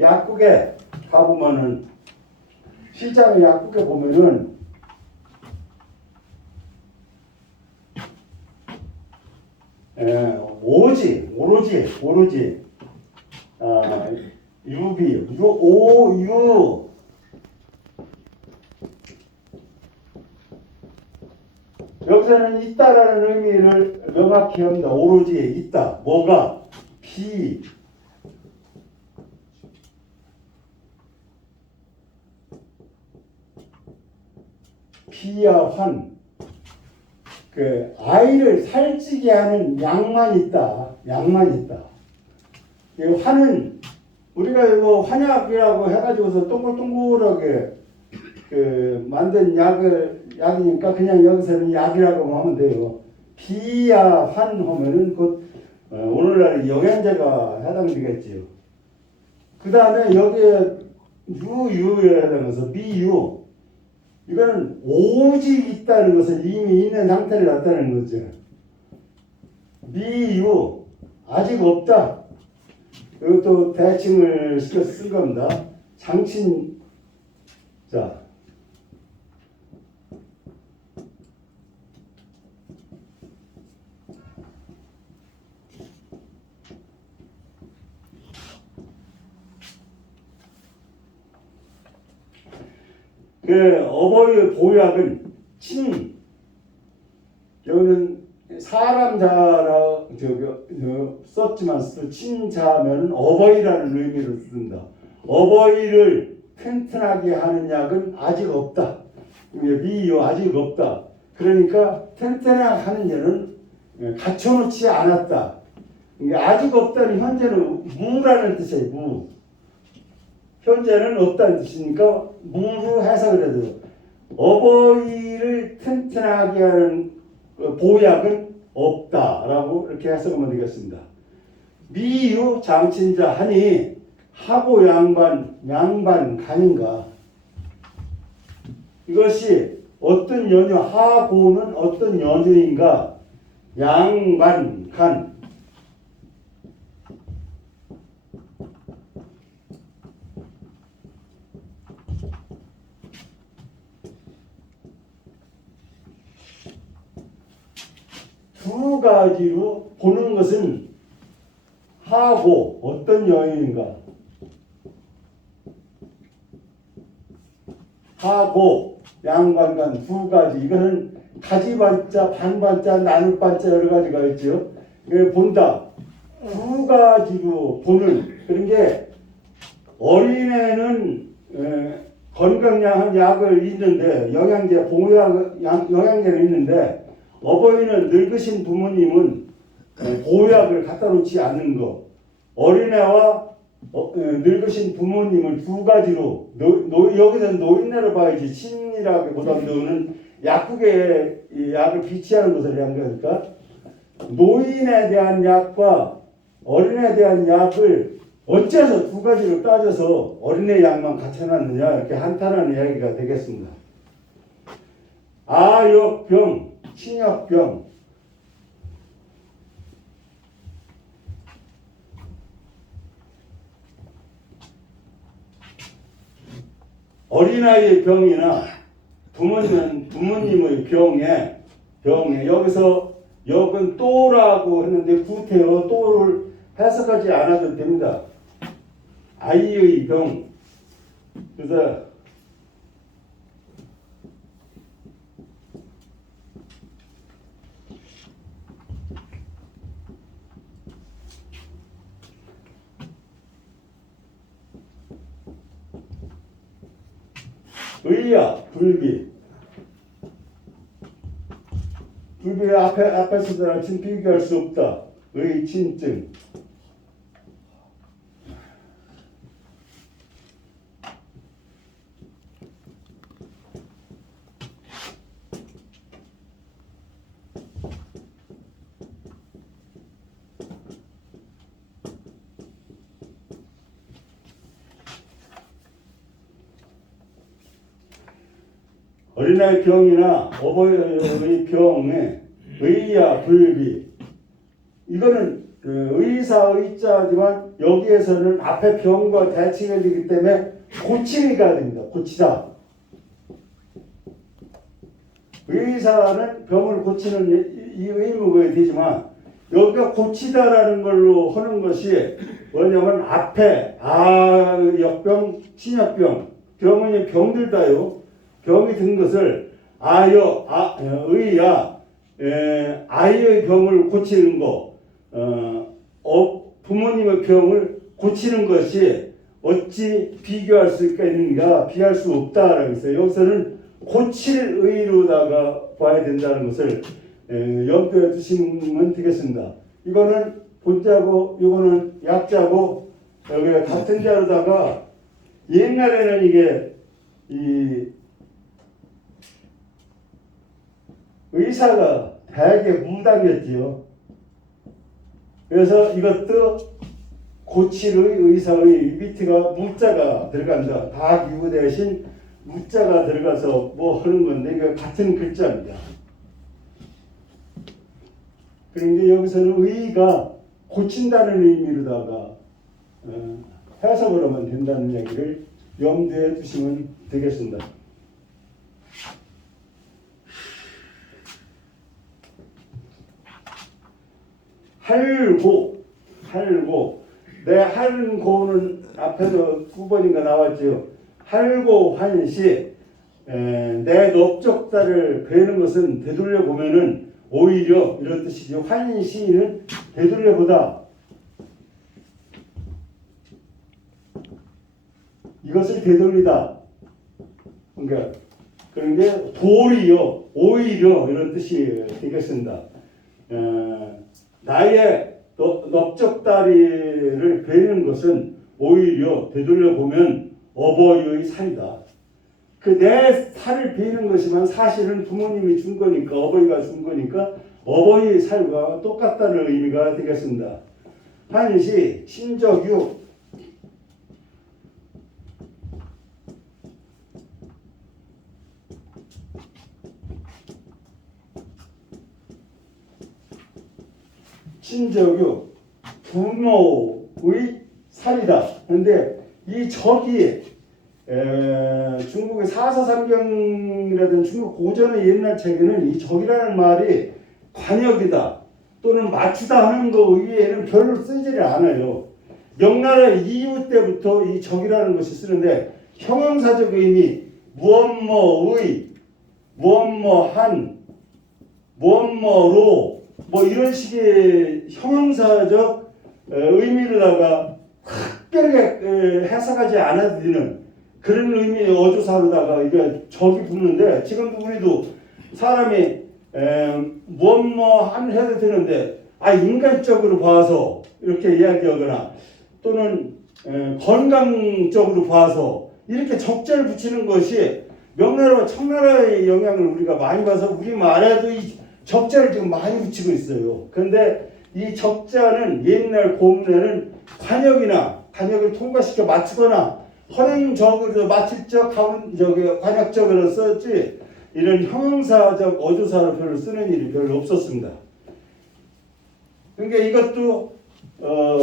약국에 가보면은 시장의 약국에 보면은 에, 오지 오로지 오로지 아, 유비 유오유 여기서는 있다라는 의미를 명확히 합니다. 오로지 있다. 뭐가 비 환. 그 아이를 살찌게 하는 약만 있다. 약만 있다. 이 환은 우리가 뭐 환약이라고 해가지고서 동글동글하게 그 만든 약을 약이니까 그냥 여기서는 약이라고 하면 돼요. 비야 환 하면은 곧 어, 오늘날 영양제가 해당되겠지요. 그 다음에 여기에 유유에 해당해서 미유 이거는 오직 있다는 것을 이미 있는 상태를 나타내는 거죠. 미유 아직 없다. 이것도 대칭을 시켜서 쓴 겁니다. 장친 자 그 어버이의 보약은 친 여기는 사람 자라 저기 저, 썼지만 또 친자면 어버이라는 의미로 쓴다. 어버이를 튼튼하게 하는 약은 아직 없다. 미요 아직 없다. 그러니까 튼튼하게 하는 자는 갖춰놓지 않았다. 아직 없다는 현재는 무라는 뜻이에요. 무. 현재는 없다는 뜻이니까 해석을 해도 어버이를 튼튼하게 하는 그 보약은 없다라고 이렇게 해석하면 되겠습니다. 미유 장친자 하니 하고 양반 양반 간인가? 이것이 어떤 연유 하고는 어떤 연유인가? 양반 간 두 가지로 보는 것은 하고 어떤 여인인가? 하고 양반간 두 가지. 이거는 가지 반자 반 반자 나눌 반자 여러 가지가 있죠. 이걸 본다. 두 가지로 보는 그런 게 어린애는 에, 건강한 약을 있는데 영양제 보약 영양제는 있는데 어버이는 늙으신 부모님은 보약을 갖다 놓지 않는 것. 어린애와 어, 늙으신 부모님을 두 가지로 노, 노, 여기서 노인네로 봐야지 친이라기보다는 약국에 이 약을 비치하는 것을 얘기한 거니까 노인에 대한 약과 어린애에 대한 약을 어째서 두 가지로 따져서 어린애 약만 갖춰놨느냐 이렇게 한탄하는 이야기가 되겠습니다. 아역병 신약병 어린아이의 병이나 부모님 부모님의 병에 병에 여기서 역은 또라고 했는데 구태여 또를 해석하지 않아도 됩니다. 아이의 병 그래서 의야 불비. 불비의 앞에 앞에 쓰더라 친 비교할 수 없다. 의 친증 어린아이 병이나 어버이의 병에 의야 불비 이거는 그 의사 의자지만 여기에서는 앞에 병과 대칭이 되기 때문에 고치기가 됩니다. 고치다. 의사는 병을 고치는 의무가 되지만 여기가 고치다라는 걸로 하는 것이 뭐냐면 앞에 아 역병 신약병 병원이 병들다요 병이 든 것을 아여 아 어, 의야 에, 아이의 병을 고치는 거 어, 어, 부모님의 병을 고치는 것이 어찌 비교할 수가 있는가 비할 수 없다라고 했어요 여기서는 고칠 의로다가 봐야 된다는 것을 에, 염두에 두시면 되겠습니다. 이거는 본자고 이거는 약자고 여기 같은 자로다가 옛날에는 이게 이 의사가 대개 무당이었지요. 그래서 이것도 고칠의 의사의 밑에가 무자가 들어간다. 다 기구 대신 무자가 들어가서 뭐 하는 건데 이거 같은 글자입니다. 그런데 여기서는 의가 고친다는 의미로다가 어, 해석을 하면 된다는 얘기를 염두에 두시면 되겠습니다. 할고 할고 내 할고는 앞에서 9번인가 나왔지요. 할고 환시 에, 내 넓적다를 베는 것은 되돌려 보면은 오히려 이런 뜻이죠. 환시는 되돌려 보다. 이것을 되돌리다. 그러니까 그런 게 도리요, 오히려 이런 뜻이 되겠습니다. 어, 나의 넓- 넓적다리를 베는 것은 오히려 되돌려 보면 어버이의 살이다. 그 내 살을 베는 것이면 사실은 부모님이 준 거니까 어버이가 준 거니까 어버이의 살과 똑같다는 의미가 되겠습니다. 한시 신적유 친적유 부모의 살이다. 그런데 이 적이 에, 중국의 사서삼경이라든 중국 고전의 옛날 책에는 이 적이라는 말이 관역이다 또는 맞추다 하는 거 위에는 별로 쓰지를 않아요. 명나라 이후 때부터 이 적이라는 것이 쓰는데 형용사적 의미 무엇뭐의 무엇뭐한 무엇뭐로 뭐 이런 식의 형용사적 에, 의미로다가 특별하게 에, 해석하지 않아도 되는 그런 의미의 어조사로다가 이게 적이 붙는데 지금도 우리도 사람이 에, 무엇뭐한 해도 되는데 아 인간적으로 봐서 이렇게 이야기하거나 또는 에, 건강적으로 봐서 이렇게 적자를 붙이는 것이 명나라와 청나라의 영향을 우리가 많이 봐서 우리 말에도 이 적자를 지금 많이 붙이고 있어요. 그런데 이 적자는 옛날 고문에는 관역이나 관역을 통과시켜 맞추거나 허능적으로 맞힐적 가운 저기 관역적으로 썼지 이런 형용사적 어조사를 별로 쓰는 일이 별로 없었습니다. 그러니까 이것도 어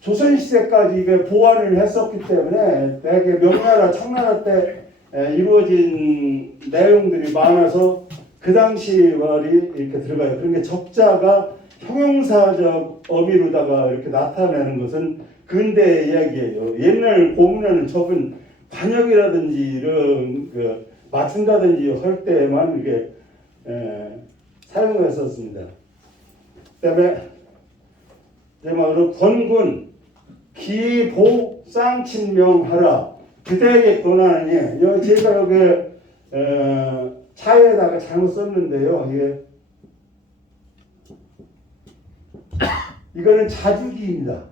조선 시대까지 이게 보완을 했었기 때문에 대개 명나라 청나라 때 에, 이루어진 내용들이 많아서 그 당시 말이 이렇게 들어가요. 그러니까 적자가 형용사적 어미로다가 이렇게 나타내는 것은 근대 이야기예요. 옛날 고문에는 적은 관역이라든지 이런 그 맞춘다든지 할 때만 이게 에, 사용했었습니다. 그다음에 제말로 권군 기보 쌍친명하라 그대에게 권하느니 여기 제가 여기 어, 차에다가 잘못 썼는데요. 이게 이거는 자주기입니다.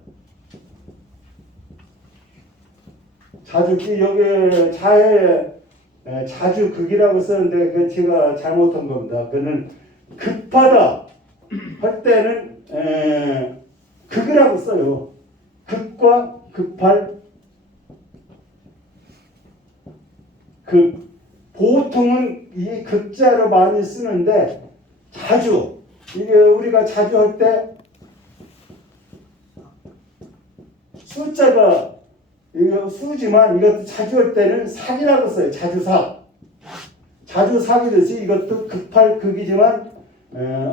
자주기 여기 차에 에, 자주극이라고 썼는데 그 제가 잘못한 겁니다. 그는 급하다 할 때는 에, 극이라고 써요. 극과 급할 그 보통은 이 극자로 많이 쓰는데 자주 이게 우리가 자주 할 때 숫자가 이거 수지만 이것도 자주 할 때는 사기라고 써요. 자주 사. 자주 사기듯이 이것도 급할 극이지만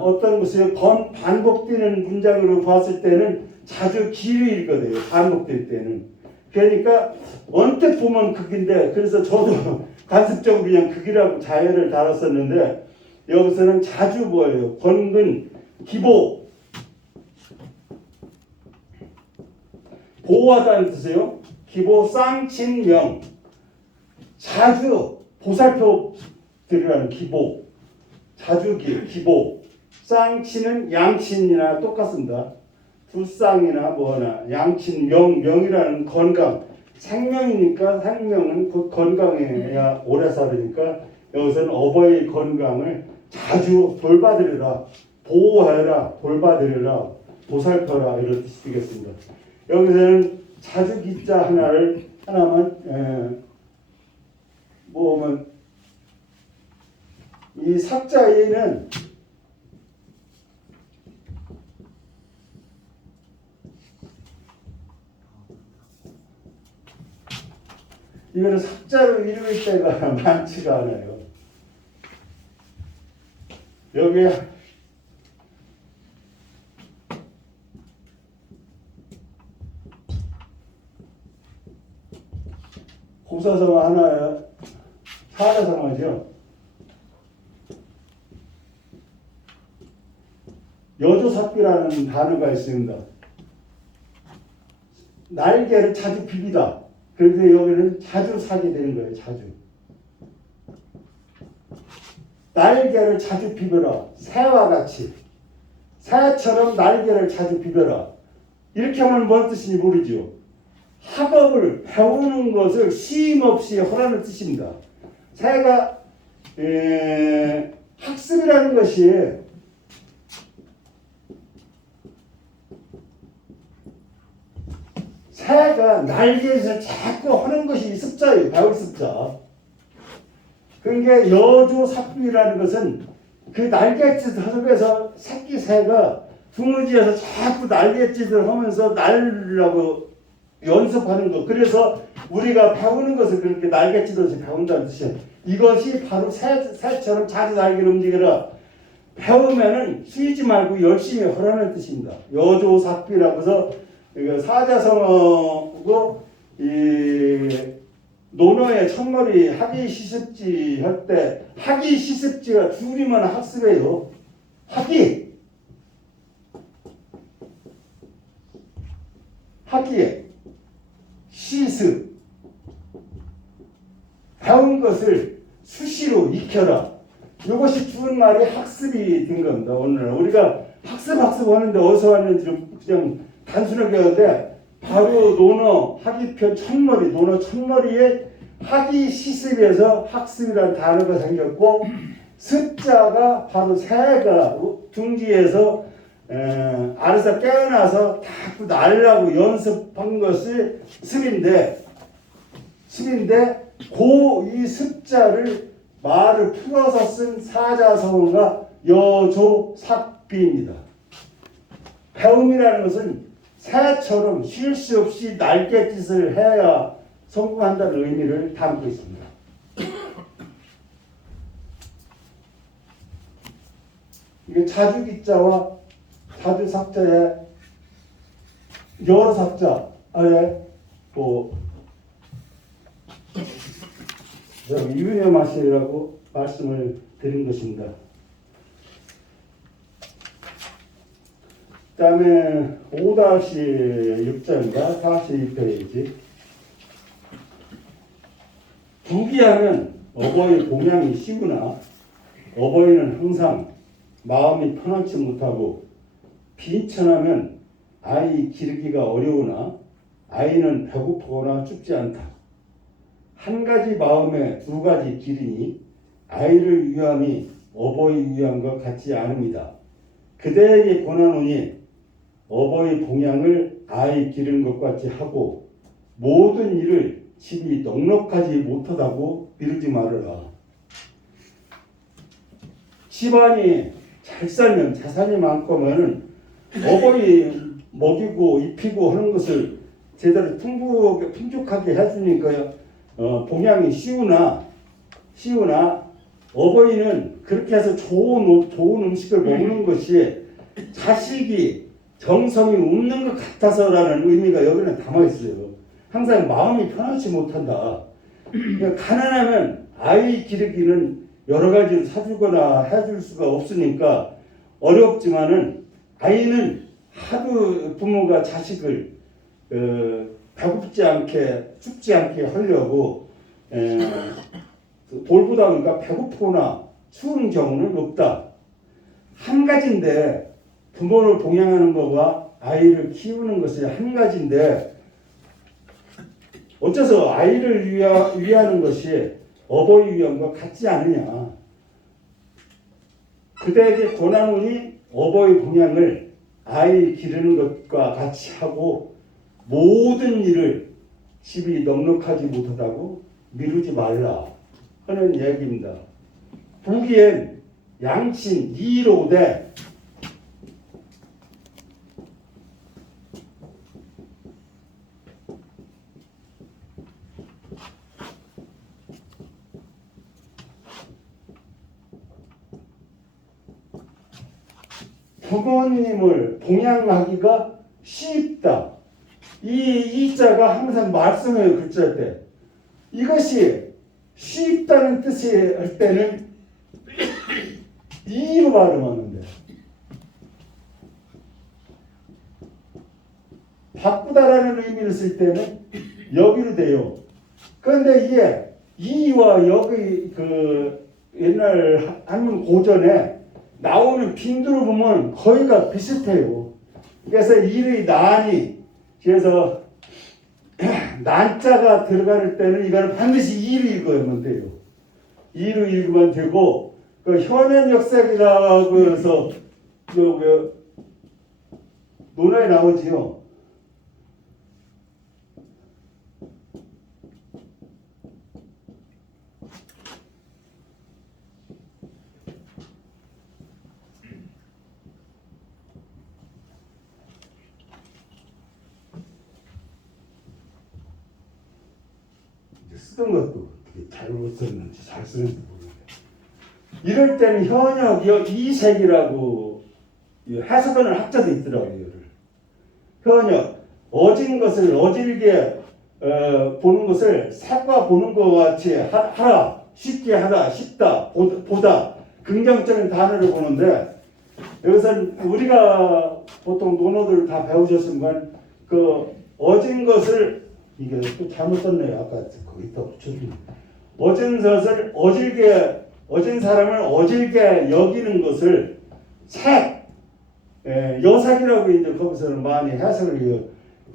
어떤 것을 번 반복되는 문장으로 봤을 때는 자주 길이 읽거든요. 반복될 때는. 그러니까 언뜻 보면 극인데 그래서 저도 관습적으로 그냥 극이라고 자열을 달았었는데 여기서는 자주 뭐예요? 권근, 기보, 보호하다는 뜻이에요. 기보, 쌍친명, 자주 보살펴 드리라는 기보, 자주기, 기보, 쌍친은 양친이나 똑같습니다. 두쌍이나 뭐나 양친, 명, 명이라는 건강, 생명이니까 생명은 그 건강해야 오래 살으니까 여기서는 어버이 건강을 자주 돌봐드리라, 보호하라, 돌봐드리라, 보살펴라 이런 뜻이 되겠습니다. 여기서는 자주 기자 하나를 하나만 에, 모으면 이 삭자에는 이거는 삭자로 읽을 때가 많지가 않아요. 여기 고사성어 하나에 사자성어죠. 여조삭비라는 단어가 있습니다. 날개를 자주 비비다. 그런데 여기는 자주 사게 되는 거예요. 자주. 날개를 자주 비벼라. 새와 같이. 새처럼 날개를 자주 비벼라. 이렇게 하면 뭔 뜻인지 모르죠. 학업을 배우는 것을 쉼 없이 하라는 뜻입니다. 새가 에, 학습이라는 것이 새가 날개에서 자꾸 하는 것이 습자예요. 배울 습자. 그러니까 여조 삭비라는 것은 그 날갯짓 속에서 새끼 새가 둥지에서 자꾸 날갯짓을 하면서 날라고 연습하는 것. 그래서 우리가 배우는 것을 그렇게 날갯짓없이 배운다는 뜻이에요. 이것이 바로 새, 새처럼 자주 날개를 움직여라. 배우면은 쉬지 말고 열심히 하라는 뜻입니다. 여조삭비라고 해서 이거 사자성어고 이 논어의 첫머리 학이 시습지 할 때 학이 시습지가 줄이면 학습이에요. 학이 학기에 시습 배운 것을 수시로 익혀라. 이것이 좋은 말이 학습이 된 겁니다. 오늘 우리가 학습 학습 하는데 어디서 왔는지 좀 그냥 단순하게 하는데 바로 논어 학이편 첫머리 논어 첫머리에 학이 시습에서 학습이라는 단어가 생겼고 습자가 바로 새가 둥지에서 에, 알아서 깨어나서 자꾸 날라고 연습한 것이 습인데 습인데 고이 습자를 말을 풀어서 쓴 사자성어가 여조삭비입니다. 배움이라는 것은 새처럼 쉴 수 없이 날갯짓을 해야 성공한다는 의미를 담고 있습니다. 이게 자주기자와 자주삭자의 여러 삭자에 또 유의 맛이라고 말씀을 드린 것입니다. 그 다음에 5-6장인가 42페이지 부기하면 어버이 공양이 쉬구나 어버이는 항상 마음이 편하지 못하고 빈천하면 아이 기르기가 어려우나 아이는 배고프거나 춥지 않다. 한 가지 마음에 두 가지 기르니 아이를 위함이 어버이 위함과 같지 않습니다. 그대에게 권하노니 어버이 봉양을 아이 기르는 것 같이 하고 모든 일을 집이 넉넉하지 못하다고 미루지 말아라. 집안이 잘 살면 재산이 많고면은 어버이 먹이고 입히고 하는 것을 제대로 풍부하게 풍족하게 해주니까 어, 봉양이 쉬우나 쉬우나 어버이는 그렇게 해서 좋은 오- 좋은 음식을 먹는 것이 자식이 정성이 없는 것 같아서라는 의미가 여기는 담아 있어요. 항상 마음이 편하지 못한다. 그러니까 가난하면 아이 기르기는 여러 가지를 사주거나 해줄 수가 없으니까 어렵지만은 아이는 하도 부모가 자식을 어, 배고프지 않게 춥지 않게 하려고 에, 돌보다 보니까 배고프거나 추운 경우는 없다. 한 가지인데 부모를 봉양하는 것과 아이를 키우는 것이 한 가지인데 어째서 아이를 위하, 위하는 것이 어버이 위함과 같지 않느냐. 그대에게 권하노니 어버이 봉양을 아이 기르는 것과 같이 하고 모든 일을 집이 넉넉하지 못하다고 미루지 말라 하는 얘기입니다. 보기엔 양친 이로되 부모님을 봉양하기가 쉽다. 이 이자가 항상 말씀의 글자 때 이것이 쉽다는 뜻이 할 때는 이로 발음하는데 바꾸다라는 의미를 쓸 때는 여기로 돼요. 그런데 이게 이와 여기 그 옛날 한문 고전에 나오는 빈도를 보면 거의가 비슷해요. 그래서 이의 난이 그래서 난자가 들어갈 때는 이거는 반드시 이로 읽으면 돼요. 이로 읽으면 되고 그 현현 역사기라고 해서 그, 그 논어에 나오지요. 이제 쓰던 것도 어떻게 잘못 썼는지 잘 쓰는지 모르겠네. 이럴 때는 현역 이색이라고 해석하는 학자도 있더라고요. 현역 어진 것을 어질게 어, 보는 것을 색과 보는 것 같이 하, 하라 쉽게 하라 쉽다 보, 보다 긍정적인 단어를 보는데 여기서는 우리가 보통 논어들 다 배우셨으면 그 어진 것을 이게 또 잘못 썼네요. 아까 거기다 붙여준 어진 것을 어질게 어진 사람을 어질게 여기는 것을 색 예, 여색이라고 이제 거기서는 많이 해석을 해요.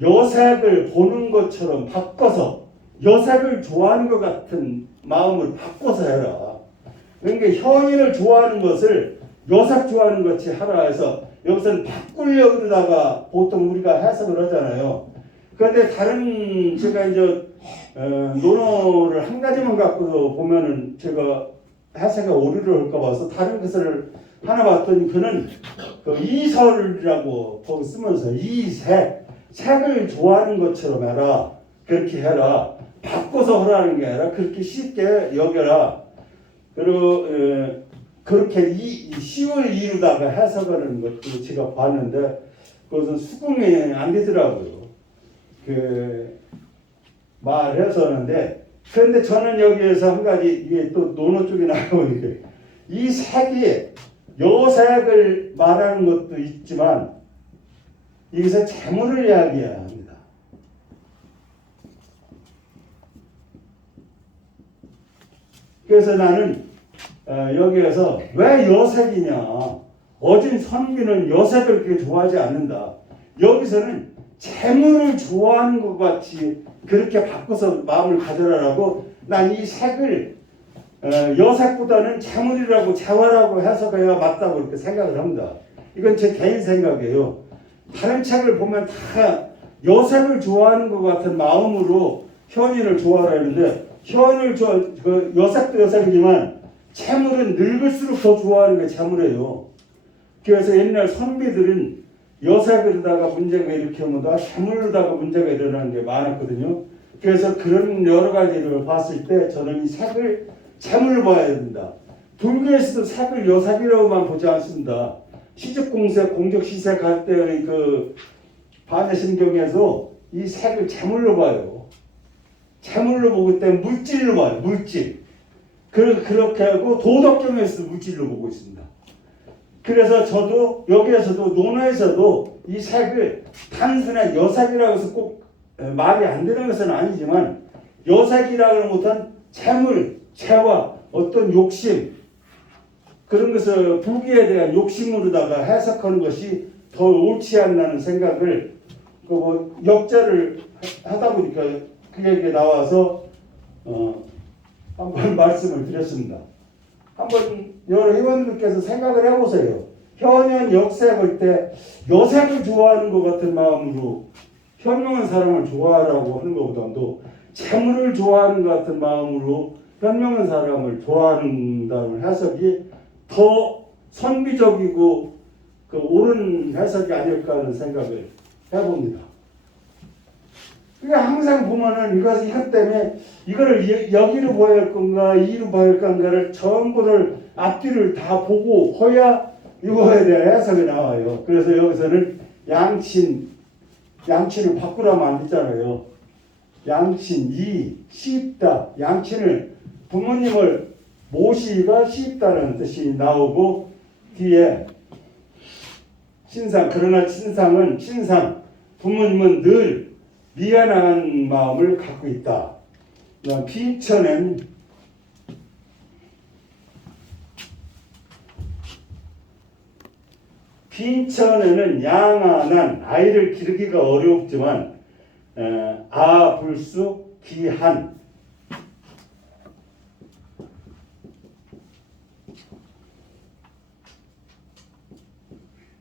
여색을 보는 것처럼 바꿔서 여색을 좋아하는 것 같은 마음을 바꿔서 해라. 그러니까 현인을 좋아하는 것을 여색 좋아하는 것 같이 하라 해서 여기서는 바꾸려고 그러다가 보통 우리가 해석을 하잖아요. 그런데 다른 제가 이제 어, 논어를 한 가지만 갖고도 보면은 제가 해석이 오류를 할까 봐서 다른 것을 하나 봤더니 그는 그 이설이라고 거기 쓰면서 이색 색을 좋아하는 것처럼 해라. 그렇게 해라. 바꿔서 하라는 게 아니라 그렇게 쉽게 여겨라. 그리고 에, 그렇게 이, 시을 이루다가 해석하는 것도 제가 봤는데 그것은 수긍이 안 되더라고요. 그 말해서는데 그런데 저는 여기에서 한 가지 이게 또 논어 쪽에 나오는데 이 색이 여색을 말하는 것도 있지만 여기서 재물을 이야기해야 합니다. 그래서 나는 어, 여기에서 왜 여색이냐? 어진 선비는 여색을 그렇게 좋아하지 않는다. 여기서는 재물을 좋아하는 것 같이 그렇게 바꿔서 마음을 가져라라고 난 이 색을 어, 여색보다는 재물이라고 재화라고 해석해야 맞다고 그렇게 생각을 합니다. 이건 제 개인 생각이에요. 다른 책을 보면 다 여색을 좋아하는 것 같은 마음으로 현인을 좋아하는데 현인을 좋아 그 여색도 여색이지만 채물은 늙을수록 더 좋아하는 게 채물이에요. 그래서 옛날 선비들은 여색으로다가 문제가 일으켜보다 재물로다가 문제가 일어나는 게 많았거든요. 그래서 그런 여러 가지를 봤을 때 저는 이 색을 재물로 봐야 된다. 불교에서도 색을 여색이라고만 보지 않습니다. 시적공색, 공적시색 할 때의 그 반야신경에서 이 색을 재물로 봐요. 재물로 보기 때문에 물질로 봐요. 물질. 그, 그렇게 하고 도덕경에서도 물질로 보고 있습니다. 그래서 저도 여기에서도 논어에서도 이 색을 단순한 여색이라고 해서 꼭 에, 말이 안 되는 것은 아니지만 여색이라는 것은 재물, 재화, 어떤 욕심 그런 것을 부귀에 대한 욕심으로다가 해석하는 것이 더 옳지 않나는 생각을 그뭐 역자를 하다 보니까 그 얘기가 나와서 어 한번 말씀을 드렸습니다. 한번 여러 회원들께서 생각을 해보세요. 현현 역색을 때 여색을 좋아하는 것 같은 마음으로 현명한 사람을 좋아하라고 하는 것보다도 재물을 좋아하는 것 같은 마음으로 현명한 사람을 좋아한다는 해석이 더 선비적이고 그 옳은 해석이 아닐까 하는 생각을 해봅니다. 그러니까 항상 보면은 이것은 이것 때문에 이거를 여- 여기로 봐야 할 건가 이로 봐야 할 건가를 전부를 앞뒤를 다 보고 허야 이거에 대한 해석이 나와요. 그래서 여기서는 양친 양친을 바꾸라면 안 되잖아요. 양친 이 쉽다 양친을 부모님을 모시기가 쉽다는 뜻이 나오고 뒤에 신상 그러나 신상은 신상 부모님은 늘 미안한 마음을 갖고 있다. 비천은 빈천에는 양아난 아이를 기르기가 어렵지만 에, 아불수 기한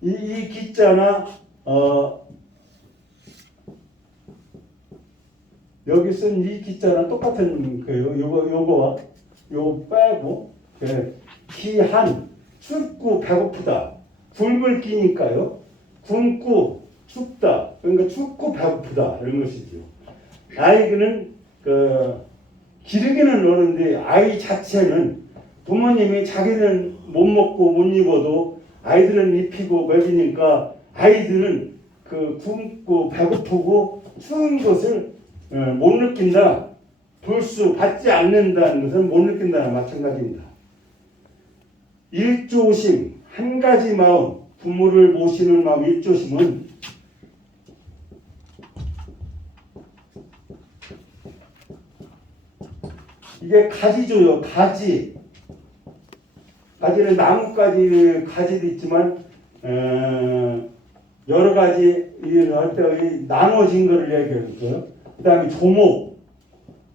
이, 이 기자나 어, 여기 쓴 이 기자랑 똑같은 거예요. 요거 요거와 요거 빼고 예, 기한 춥고 배고프다. 굶을 끼니까요. 굶고 춥다. 그러니까 춥고 배고프다 이런 것이죠. 아이는 그 기르기는 노는데 아이 자체는 부모님이 자기는 못 먹고 못 입어도 아이들은 입히고 먹이니까 아이들은 그 굶고 배고프고 추운 것을 어, 못 느낀다. 불수 받지 않는다는 것은 못 느낀다는 마찬가지입니다. 일조심 한 가지 마음 부모를 모시는 마음 일조심은 이게 가지조요 가지 가지는 나뭇가지 가지도 있지만 어, 여러 가지 일을 할 때 나눠진 거를 얘기하는 거예요. 그 다음에 조목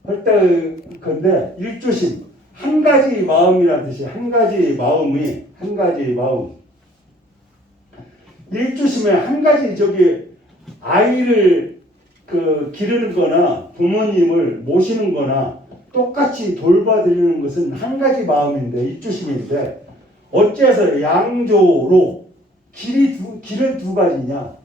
할때 건데 일조심 한 가지 마음이라는 뜻이 한 가지 마음이 한 가지 마음. 일조심에 한 가지 저기 아이를 그 기르는 거나 부모님을 모시는 거나 똑같이 돌봐드리는 것은 한 가지 마음인데 일조심인데 어째서 양조로 길이 두, 길은 두 가지냐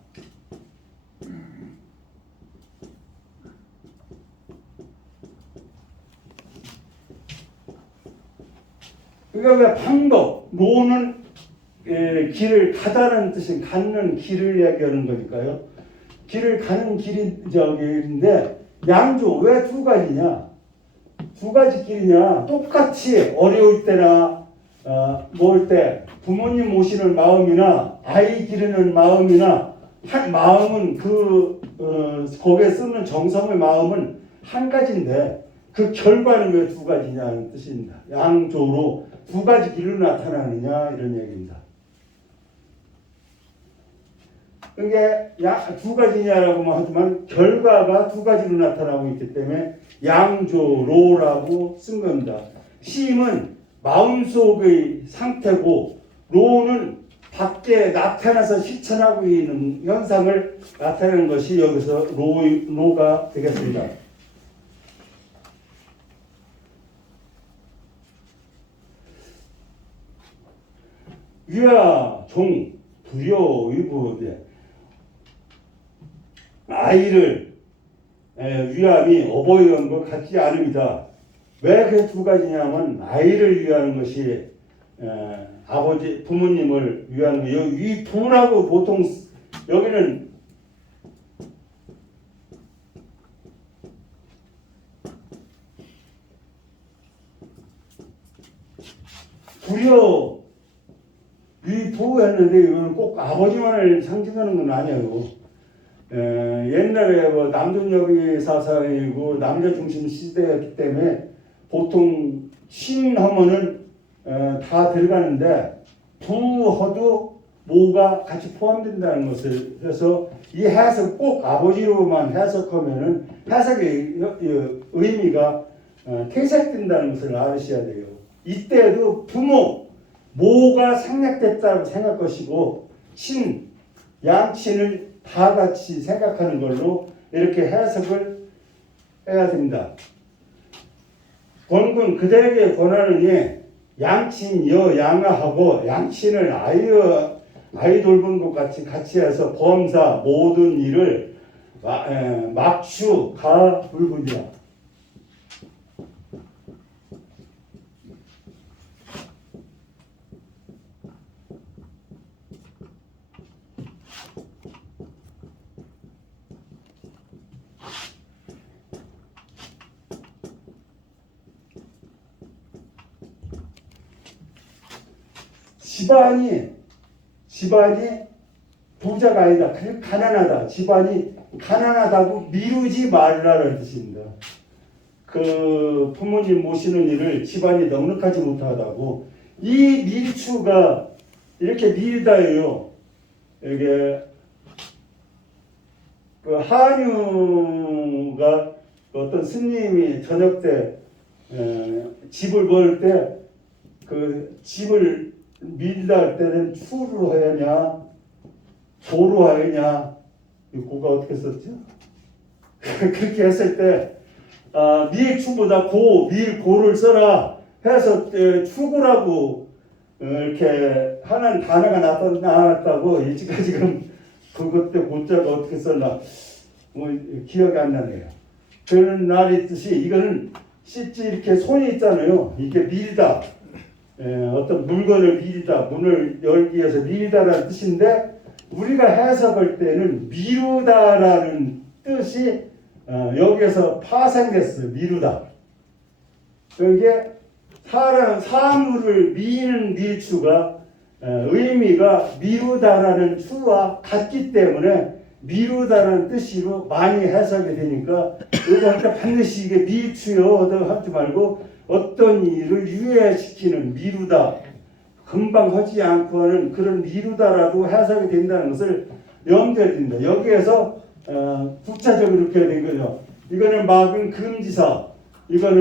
그러니까 왜 방법, 로는 에, 길을 가다는 뜻은 갖는 길을 이야기하는 거니까요. 길을 가는 길이 저기인데 양조 왜 두 가지냐? 두 가지 길이냐? 똑같이 어려울 때나 어, 모을 때 부모님 모시는 마음이나 아이 기르는 마음이나 한 마음은 그 어, 거기에 쓰는 정성의 마음은 한 가지인데 그 결과는 왜 두 가지냐는 뜻입니다. 양조로 두 가지 길로 나타나느냐 이런 얘기입니다. 야- 두 가지냐라고만 하지만 결과가 두 가지로 나타나고 있기 때문에 양조로라고 쓴 겁니다. 심은 마음속의 상태고 로는 밖에 나타나서 실천하고 있는 현상을 나타내는 것이 여기서 로, 로가 되겠습니다. 유야 종 부여 의부인데 네. 아이를 위함이 어버이한 것 같지 않습니다. 왜 그 두 가지냐면 아이를 위하는 것이 아버지 부모님을 위하는 거예요. 이 부라고 보통 여기는 위부했는데 이거는 꼭 아버지만을 상징하는 건 아니에요. 에, 옛날에 뭐 남존여비 사상이고 남자 중심 시대였기 때문에 보통 신 하면은 어, 다 들어가는데 부허도 모가 같이 포함된다는 것을 해서 이 해석 꼭 아버지로만 해석하면은 해석의 의미가 어, 퇴색된다는 것을 알으셔야 돼요. 이때도 부모 모가 생략됐다고 생각하시고 친 양친을 다 같이 생각하는 걸로 이렇게 해석을 해야 됩니다. 권군 그대에게 권하느니 양친 여 양아하고 양친을 아이어 아이 돌본 것 같이 같이 해서 범사 모든 일을 마- 에, 막추 가 불구니라. 집안이 집안이 부자가 아니다. 그 가난하다. 집안이 가난하다고 미루지 말라는 뜻입니다. 그 부모님 모시는 일을 집안이 넉넉하지 못하다고 이 밀추가 이렇게 밀다예요. 이게 그 한유가 어떤 스님이 저녁 때 에, 집을 먹을 때그 집을 밀다 할 때는 추로 하느냐 조로 하느냐 이 고가 어떻게 썼죠? 그렇게 했을 때 아, 밀추보다 고, 밀 고를 써라 해서 에, 추구라고 어, 이렇게 하는 단어가 나왔다고 일찍까지 지금 그것 때 고자가 어떻게 썼나 뭐 기억이 안 나네요. 그런 날이 있듯이 이거는 실제 이렇게 손이 있잖아요. 이게 밀다. 에, 어떤 물건을 밀다, 문을 열기 위해서 밀다라는 뜻인데 우리가 해석할 때는 미루다라는 뜻이 어, 여기에서 파생됐어요. 미루다. 이게 사람 사물을 미는 밀추가 어, 의미가 미루다라는 추와 같기 때문에 미루다라는 뜻으로 많이 해석이 되니까 이거 할때 반드시 이게 밀추요 하지 말고 어떤 일을 유예시키는 미루다 금방 하지 않고 하는 그런 미루다라도 해석이 된다는 것을 둔다. 여기에서 어, 구체적으로 이렇게 된 거죠. 이거는 막은 금지사, 이거는